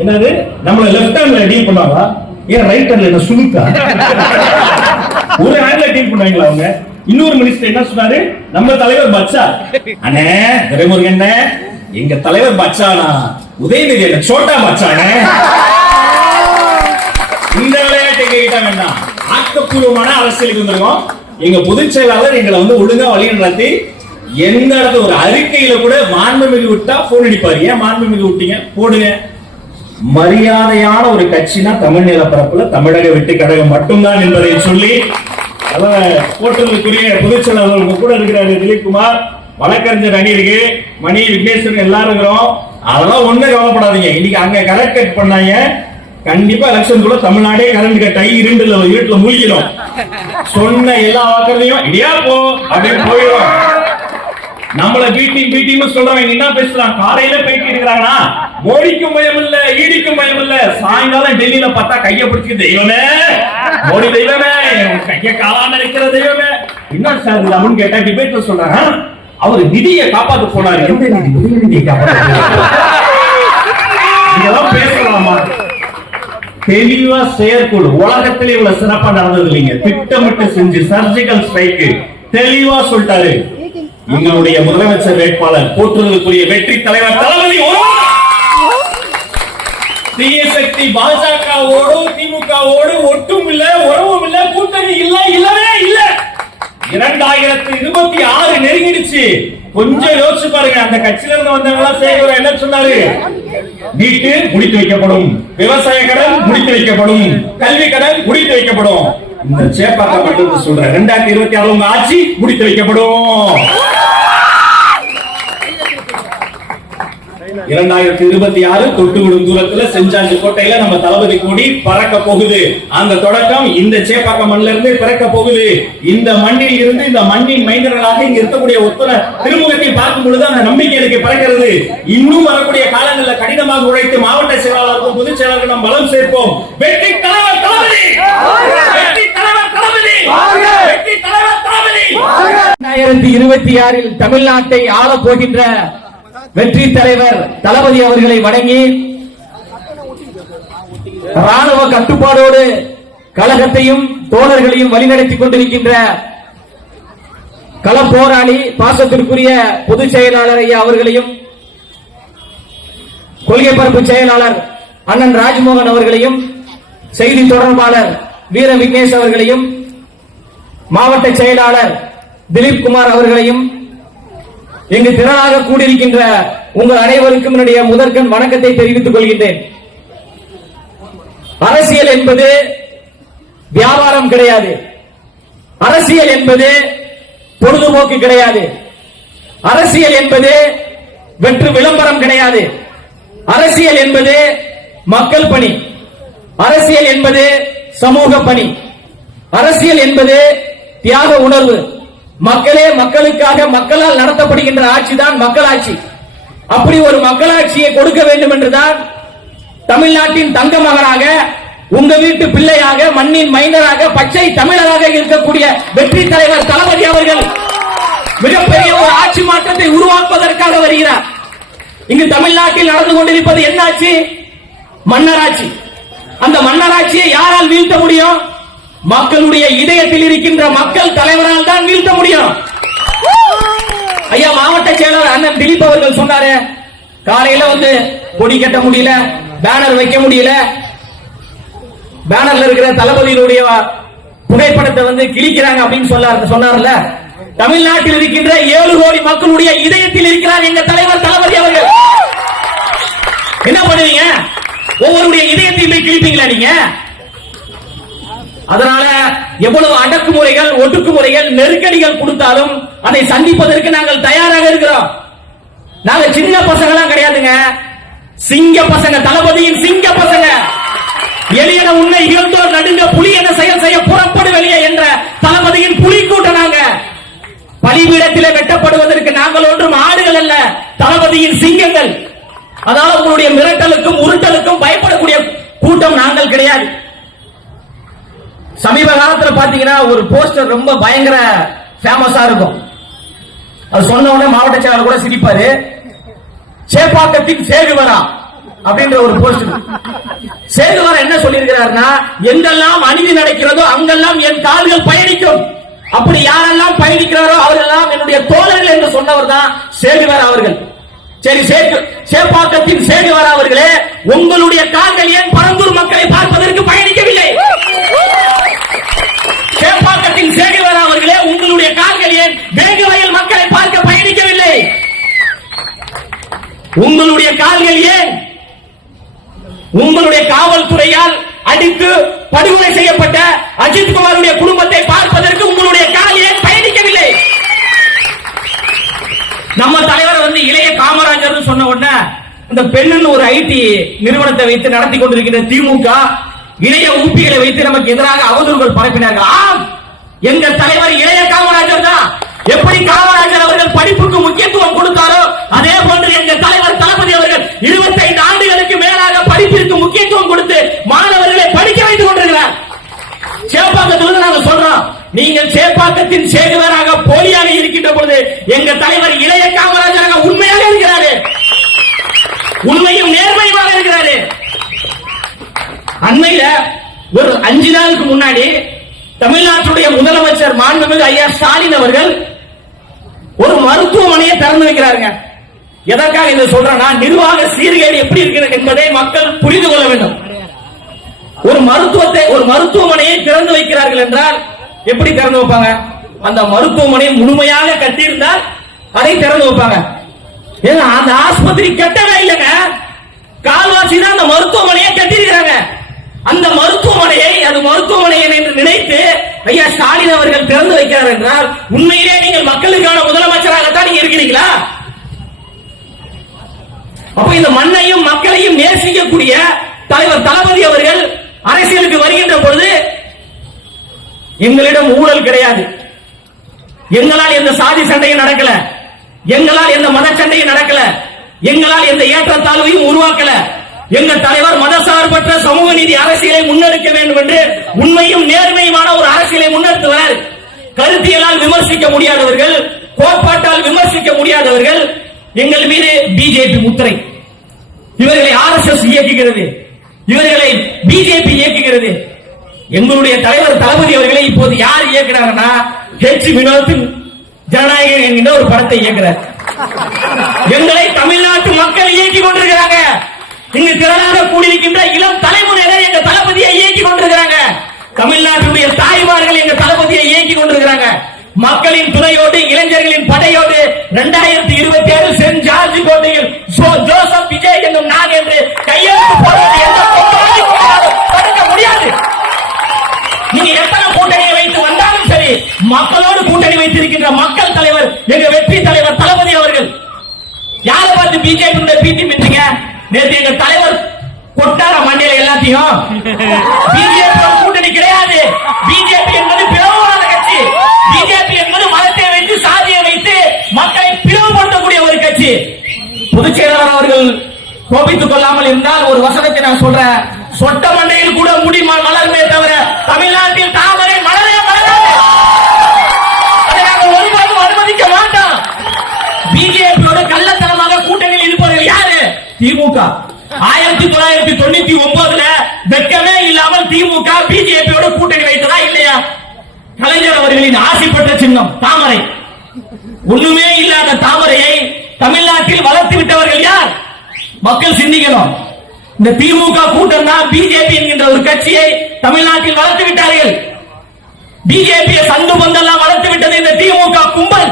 என்னது? நம்மள லெஃப்ட் ஹேண்ட்ல டீல் பண்ணுவாங்களா ஏன் ரைட் ஹேண்ட்ல என்ன சுழுக்கா ஒரு ஹேண்ட்ல டீல் பண்ணுவாங்களா அவங்க? இன்னொரு மினிஸ்டர் என்ன சொன்னாரு? நம்ம தலைவர் பச்சா. அண்ணே துரைமுருகன் அண்ணே, எங்க தலைவர் பச்சானா? உதயநிதி என்ன சோட்டா பச்சானே. இந்த விளையாட்டை கேட்ட வேண்டாம் ஆக்கப்பூர்வமான அரசியலுக்கு வந்திருக்கோம். எங்க பொதுச் செயலாளர் எங்களை வந்து ஒழுங்கா வழி நடத்தி எந்த இடத்துல ஒரு அறிக்கையில கூட மாண்புமிகு விட்டா போன் அடிப்பாரு. ஏன் மாண்புமிகு விட்டீங்க? போடுங்க. மரியாதையான ஒரு கட்சினா தமிழ் நிலப்பரப்புல தமிழக வெற்றி கழகம் மட்டும்தான் என்பதை சொல்லி அதான் போட்டதுக்குரிய பொதுச் செயலாளர் கூட இருக்கிறாரு திலீப்குமார். வழக்கறிஞர் அணி இருக்கு மணி விக்னேஸ்வரன் எல்லாரும் இருக்கிறோம். அதெல்லாம் ஒண்ணு கவலைப்படாதீங்க. இன்னைக்கு அங்க கரெக்ட் கட் பண்ணாங்க. கண்டிப்பா எலெக்ஷனுக்குள்ள தமிழ்நாடே கரண்ட் கட் ஆகி இருண்டுல வீட்டுல மூழ்கிடும் சொன்ன எல்லா வாக்குறதையும் இடியா போ அப்படின்னு போயிடும் நம்மள பீட்டிங் பீட்டின்னு சொல்றவங்க என்ன பேசுறான்? காலையில பேட்டி இருக்கிறாங்கன்னா மோடிக்கும் பயம் இல்ல ஈடிக்கும் பயம் இல்ல சாயங்காலம் டெல்லியில பார்த்தா கைய பிடிச்சி தெய்வமே மோடி தெய்வமே கைய காலான இருக்கிற தெய்வமே. என்ன சார் அப்படின்னு கேட்டா டிபேட்ல சொல்றாங்க? அவர் நிதியை காப்பாத்த போனாரு. எந்த நிதி? காப்பாத்த இதெல்லாம் பேசலாமா? தெளிவா செயற்குழு உலகத்திலே இவ்வளவு சிறப்பா நடந்தது இல்லைங்க. திட்டமிட்டு செஞ்சு சர்ஜிக்கல் ஸ்ட்ரைக் தெளிவா சொல்லிட்டாரு. எங்களுடைய முதலமைச்சர் வேட்பாளர் போற்றுதலுக்குரிய வெற்றி தலைவர் தளபதி தீய சக்தி பாஜகவோடு திமுகவோடு ஒட்டும் இல்ல உறவும் இல்ல கூட்டணி இல்ல இல்லவே இல்ல. இரண்டாயிரத்தி இருபத்தி ஆறு நெருங்கிடுச்சு. கொஞ்சம் யோசிச்சு பாருங்க அந்த கட்சியில இருந்து வந்தவங்க சேகர் என்ன சொன்னாரு? வீட்டு முடித்து வைக்கப்படும் விவசாய கடன் முடித்து வைக்கப்படும் கல்வி கடன் முடித்து வைக்கப்படும். இந்த சேப்பாக்க மட்டும் சொல்றேன் ரெண்டாயிரத்தி இருபத்தி ஆறு உங்க ஆட்சி முடித்து வைக்கப்படும். இரண்டாயிரத்தி இருபத்தி ஆறு தொட்டு விடும் தூரத்துல செஞ்சாஞ்சி கோட்டையில நம்ம தளபதி கொடி பறக்க போகுது. அந்த தொடக்கம் இந்த சேப்பாக்க மண்ணில இருந்து பிறக்க போகுது. இந்த மண்ணில் இருந்து இந்த மண்ணின் மைந்தர்களாக இங்க இருக்கக்கூடிய ஒத்துழை திருமுகத்தை பார்க்கும் பொழுது அந்த நம்பிக்கை எனக்கு பிறக்கிறது. இன்னும் வரக்கூடிய காலங்களில் கடினமாக உழைத்து மாவட்ட செயலாளருக்கும் பொதுச் செயலாளருக்கும் நாம் பலம் சேர்ப்போம். வெற்றி தலைவர் தளபதி! வெற்றி தலைவர் தளபதி! வெற்றி தலைவர் தளபதி! இரண்டாயிரத்தி இருபத்தி ஆறில் தமிழ்நாட்டை ஆளப் போகின்ற வெற்றி தலைவர் தளபதி அவர்களை வணங்கி ராணுவ கட்டுப்பாடோடு கழகத்தையும் தோழர்களையும் வழிநடத்திக் கொண்டிருக்கின்ற களப்போராளி பாசத்திற்குரிய பொதுச் செயலாளர் ஐயா அவர்களையும் கொள்கை பரப்பு செயலாளர் அண்ணன் ராஜ்மோகன் அவர்களையும் செய்தி தொடர்பாளர் வீர விக்னேஷ் அவர்களையும் மாவட்ட செயலாளர் திலீப் குமார் அவர்களையும் இங்கு திரளாக கூடியிருக்கின்ற உங்கள் அனைவருக்கும் என்னுடைய முதற்கண் வணக்கத்தை தெரிவித்துக் கொள்கின்றேன். அரசியல் என்பது வியாபாரம் கிடையாது. அரசியல் என்பது பொழுதுபோக்கு கிடையாது. அரசியல் என்பது வெற்று விளம்பரம் கிடையாது. அரசியல் என்பது மக்கள் பணி. அரசியல் என்பது சமூக பணி. அரசியல் என்பது தியாக உணர்வு. மக்களே மக்களுக்காக மக்களால் நடத்தப்படுகின்ற ஆட்சி தான் மக்களாட்சி. அப்படி ஒரு மக்களாட்சியை கொடுக்க வேண்டும் என்றுதான் தமிழ்நாட்டின் தங்க மகனாக உங்க வீட்டு பிள்ளையாக மண்ணின் மைந்தராக பச்சை தமிழராக இருக்கக்கூடிய வெற்றி தலைவர் தளபதி அவர்கள் மிகப்பெரிய ஒரு ஆட்சி மாற்றத்தை உருவாக்குவதற்காக வருகிறார். இங்கு தமிழ்நாட்டில் நடந்து கொண்டிருப்பது என்ன ஆட்சி மன்னராட்சி. அந்த மன்னராட்சியை யாரால் வீழ்த்த முடியும்? மக்களுடைய இதயத்தில் இருக்கின்ற மக்கள் தலைவரால் தான் வீழ்த்த முடியும். ஐயா மாவட்ட செயலாளர் அண்ணன் திலீப் அவர்கள் சொன்னாரு காலையில வந்து கொடி கட்ட முடியல பேனர் வைக்க முடியல. பேனர்ல இருக்கிற தளபதியினுடைய புகைப்படத்தை வந்து கிழிக்கிறாங்க அப்படின்னு சொன்னார் சொன்னார்ல. தமிழ்நாட்டில் இருக்கின்ற ஏழு கோடி மக்களுடைய இதயத்தில் இருக்கிறார் எங்க தலைவர் தளபதி அவர்கள். என்ன பண்ணுவீங்க? ஒவ்வொருடைய இதயத்தையும் போய் கிழிப்பீங்களா நீங்க? அதனால எவ்வளவு அடக்குமுறைகள் ஒடுக்குமுறைகள் நெருக்கடிகள் கொடுத்தாலும் அதை சந்திப்பதற்கு நாங்கள் தயாராக இருக்கிறோம். நாங்க சின்ன பசங்களாம் கிடையாதுங்க. சிங்க பசங்க தளபதியின் சிங்க பசங்க. எளியன உண்மை இகழ்ந்தோர் நடுங்க புலி என செயல் செய்ய புறப்படு வெளியே என்ற தளபதியின் புலி கூட்டம் நாங்க. பலிபீடத்திலே வெட்டப்படுவதற்கு நாங்கள் ஒன்றும் ஆடுகள் அல்ல தளபதியின் சிங்கங்கள். அதாவது உங்களுடைய மிரட்டலுக்கும் உருட்டலுக்கும் பயப்படக்கூடிய கூட்டம் நாங்கள் கிடையாது. சமீப காலத்துல பாத்தீங்கன்னா ஒரு போஸ்டர் ரொம்ப பயங்கர ஃபேமஸா இருக்கும். அது சொன்ன உடனே மாவட்ட செயலாளர் கூட சிரிப்பாரு. சேப்பாக்கத்தின் சேகுவரா அப்படின்ற ஒரு போஸ்டர். சேதுவார் என்ன சொல்லியிருக்கிறார்னா எங்கெல்லாம் அநீதி நடக்கிறதோ அங்கெல்லாம் என் கால்கள் பயணிக்கும். அப்படி யாரெல்லாம் பயணிக்கிறாரோ அவர்களெல்லாம் என்னுடைய தோழர்கள் என்று சொன்னவர் தான் சேதுவார் அவர்கள். சரி சேக்கு- சேப்பாக்கத்தின் சேதுவார் அவர்களே உங்களுடைய கால்கள் ஏன் பரந்தூர் மக்களை பார்ப்பதற்கு பயணிக்கவில்லை? உங்களுடைய கால்கள் ஏன் வேக வயல் மக்களை பார்க்க பயணிக்கவில்லை? உங்களுடைய கால்கள் ஏன் உங்களுடைய காவல்துறையால் அடித்து படுகொலை செய்யப்பட்ட அஜித் குமாருடைய குடும்பத்தை பார்ப்பதற்கு உங்களுடைய கால் ஏன் பயணிக்கவில்லை? நம்ம தலைவர் வந்து இளைய காமராஜர் சொன்ன உடனே இந்த பெண்ணுன்னு ஒரு ஐடி நிறுவனத்தை வைத்து நடத்தி கொண்டிருக்கிற திமுக இளைய ஊப்பிகளை வைத்து நமக்கு எதிராக அவதூறுகள் பரப்பினார்கள் ஆம்! எங்க தலைவர் இளைய காமராஜர் தான் எப்படி காமராஜர் அவர்கள் படிப்புக்கு முக்கியத்துவம் கொடுத்தாரோ அதே போன்று எங்க தலைவர் தளபதி அவர்கள் 25 ஆண்டுகளுக்கு மேலாக படிப்பிற்கு முக்கியத்துவம் கொடுத்து மாணவர்களை படிக்க வைத்துக் கொண்டிருக்கிறார். சேப்பாக்கத்திலிருந்து நாங்க சொல்றோம். நீங்கள் சேப்பாக்கத்தின் சேகுவராக போலியாக இருக்கின்ற பொழுது எங்க தலைவர் இளைய காமராஜராக உண்மையாக இருக்கிறாரு. உண்மையும் நேர்மையுமாக இருக்கிறாரு. அண்மையில ஒரு அஞ்சு நாளுக்கு முன்னாடி தமிழ்நாட்டுடைய முதலமைச்சர் மாண்புமிகு ஐயா ஸ்டாலின் அவர்கள் ஒரு மருத்துவமனையை திறந்து வைக்கிறாருங்க. எதற்காக இதை சொல்றேன்னா நிர்வாக சீர்கேடு எப்படி இருக்கிறது என்பதை மக்கள் புரிந்து கொள்ள வேண்டும். ஒரு மருத்துவத்தை ஒரு மருத்துவமனையை திறந்து வைக்கிறார்கள் என்றால் எப்படி திறந்து வைப்பாங்க? அந்த மருத்துவமனை முழுமையாக கட்டியிருந்தால் அதை திறந்து வைப்பாங்க. ஏன்னா அந்த ஆஸ்பத்திரி கட்டவே இல்லைங்க. கால்வாசி தான் அந்த மருத்துவமனையை கட்டியிருக்கிறாங்க. அந்த மருத்துவமனையை அது மருத்துவமனை என்று நினைத்து ஐயா ஸ்டாலின் அவர்கள் திறந்து வைக்கிறார் என்றால் உண்மையிலே நீங்கள் மக்களுக்கான முதலமைச்சராகத்தான் நீங்க இருக்கிறீங்களா? அப்ப இந்த மண்ணையும் மக்களையும் நேசிக்கக்கூடிய தலைவர் தளபதி அவர்கள் அரசியலுக்கு வருகின்ற பொழுது எங்களிடம் ஊழல் கிடையாது. எங்களால் எந்த சாதி சண்டையும் நடக்கல. எங்களால் எந்த மத சண்டையும் நடக்கல. எங்களால் எந்த ஏற்றத்தாழ்வையும் உருவாக்கல. எங்க தலைவர் மதசார்பற்ற சமூக நீதி அரசியலை முன்னெடுக்க வேண்டும் என்று உண்மையும் நேர்மையுமான ஒரு அரசியலை முன்னெடுத்தவர். கருத்தியலால் விமர்சிக்க முடியாதவர்கள் கோட்பாட்டால் விமர்சிக்க முடியாதவர்கள் எங்கள் மீது பிஜேபி முத்திரை. இவர்களை ஆர் எஸ் எஸ் இயக்குகிறது. இவர்களை பிஜேபி இயக்குகிறது. எங்களுடைய தலைவர் தளபதி அவர்களை இப்போது யார் இயக்குறாங்கன்னா ஹெச் வினோத் ஜனநாயகன் என்கின்ற ஒரு படத்தை இயக்குறார். எங்களை தமிழ்நாட்டு மக்கள் இயக்கி கொண்டிருக்கிறாங்க. இங்கு திரளாக கூடியிருக்கின்ற இளம் தலைமுறையினர் எங்க தளபதியை இயக்கி கொண்டிருக்கிறாங்க. தமிழ்நாட்டுடைய தாய்மார்கள் எங்க தளபதியை இயக்கி கொண்டிருக்கிறாங்க. மக்களின் துணையோடு இளைஞர்களின் படையோடு இரண்டாயிரத்தி இருபத்தி ஏழு சென்ட் ஜார்ஜ் கோட்டையில் ஜோசப் விஜய் என்னும் நான் என்று கையெழுத்து போடுவது பொதுச் செயலாளர் அவர்கள் கோபித்துக் கொள்ளாமல் இருந்தால் ஒரு வசனத்தை நான் சொல்றேன். சொட்ட மண்டையில் கூட முடி மலருமே தவிர தமிழ்நாட்டில் தாமரை மலரே மலராது அதை நாங்கள் ஒருபோதும் அனுமதிக்க மாட்டோம். பிஜேபியோட கள்ளத்தனமாக கூட்டணியில் இருப்பவர்கள் யாரு? திமுக. ஆயிரத்தி தொள்ளாயிரத்தி தொண்ணூத்தி ஒன்பதுல வெட்கமே இல்லாமல் திமுக பிஜேபியோட கூட்டணி வைத்ததா இல்லையா? கலைஞர் அவர்களின் ஆசைப்பட்ட சின்னம் தாமரை. ஒண்ணுமே இல்லாத தாமரையை தமிழ்நாட்டில் வளர்த்து விட்டவர்கள் யார்? மக்கள் சிந்திக்கணும். இந்த திமுக கூட்டம் தான் பிஜேபி என்கின்ற ஒரு கட்சியை தமிழ்நாட்டில் வளர்த்து விட்டார்கள். பிஜேபியை சந்து பந்தெல்லாம் வளர்த்து விட்டது இந்த திமுக கும்பல்.